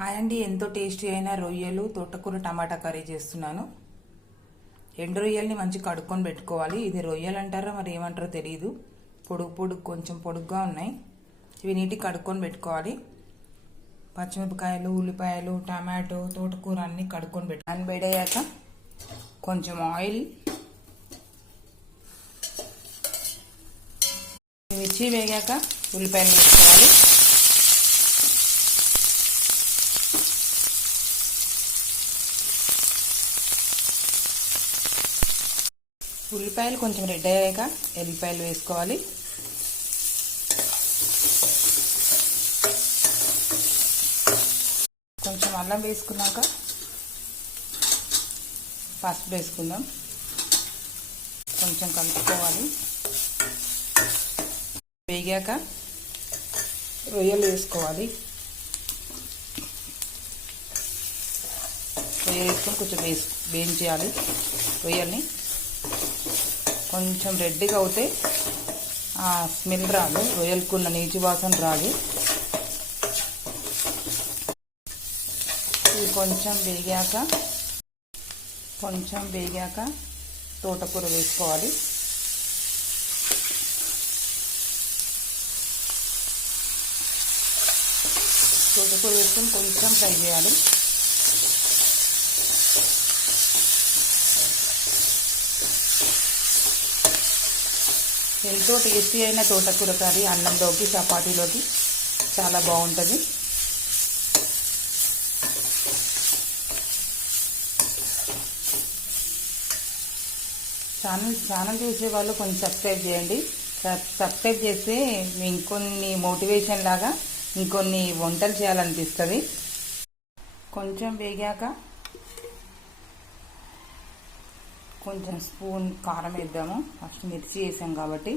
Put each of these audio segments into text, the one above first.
Hi అండి, ఎంతో tasty అయిన రొయ్యలు తోటకూర టమాటా కర్రీ చేస్తున్నాను. ఎండు రొయ్యల్ని మంచి కడుక్కొని పెట్టుకోవాలి. ఇది రొయ్యలు అంటారో మరి ఏమంటారో తెలియదు. పొడుగు కొంచెం పొడుగ్గా ఉన్నాయి. ఇవి నీటికి కడుక్కొని పెట్టుకోవాలి. పచ్చిమిరపకాయలు, ఉల్లిపాయలు, టమాటో, తోటకూర అన్నీ కడుక్కొని పెట్టుకోవాలి. వేడయ్యాక కొంచెం ఆయిల్, మిర్చి వేగాక ఉల్లిపాయలు వేసుకోవాలి. ఉల్లిపాయలు కొంచెం రెడ్ అయ్యాక ఎల్లిపాయలు వేసుకోవాలి. కొంచెం అల్లం వేసుకున్నాక పసుపు వేసుకుందాం. కొంచెం కలుపుకోవాలి. వేగాక రొయ్యలు వేసుకోవాలి. రొయ్యలు వేసుకొని కొంచెం వేయించాలి. రొయ్యల్ని కొంచెం రెడ్గా అవుతే ఆ స్మెల్ రాదు, రొయ్యలకున్న నీచు వాసన రాదు. ఇది కొంచెం వేగాక తోటకూర వేసుకోవాలి. తోటకూర వేసుకొని కొంచెం ఫ్రై చేయాలి. ఎంతో టేస్టీ అయిన తోటకూర కర్రీ అన్నంలోకి, చపాతీలోకి చాలా బాగుంటుంది. ఛానల్ చూసే వాళ్ళు కొంచెం సబ్స్క్రైబ్ చేయండి. సబ్స్క్రైబ్ చేస్తే ఇంకొన్ని మోటివేషన్ లాగా ఇంకొన్ని వంటలు చేయాలనిపిస్తుంది. కొంచెం వేగాక కొంచెం స్పూన్ కారం వేద్దాము. ఫస్ట్ మిర్చి వేసాం కాబట్టి.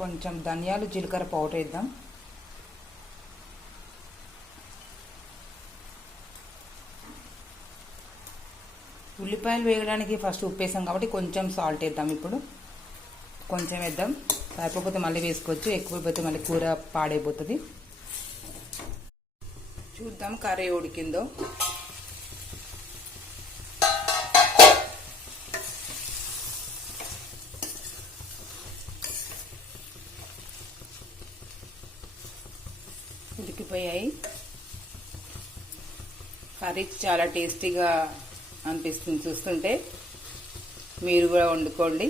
కొంచెం ధనియాలు, జీలకర్ర పౌడర్ వేద్దాం. ఉల్లిపాయలు వేయడానికి ఫస్ట్ ఉప్పు వేసాం కాబట్టి కొంచెం సాల్ట్ వేద్దాం. ఇప్పుడు కొంచెం వేద్దాం. సరిపోతే మళ్ళీ వేసుకోవచ్చు. ఎక్కువైపోతే మళ్ళీ కూర పాడైపోతుంది. చూద్దాం కర్రీ ఉడికిందో. ఉడికిపోయాయి. కర్రీ చాలా టేస్టీగా అనిపిస్తుంది చూస్తుంటే. మీరు కూడా వండుకోండి.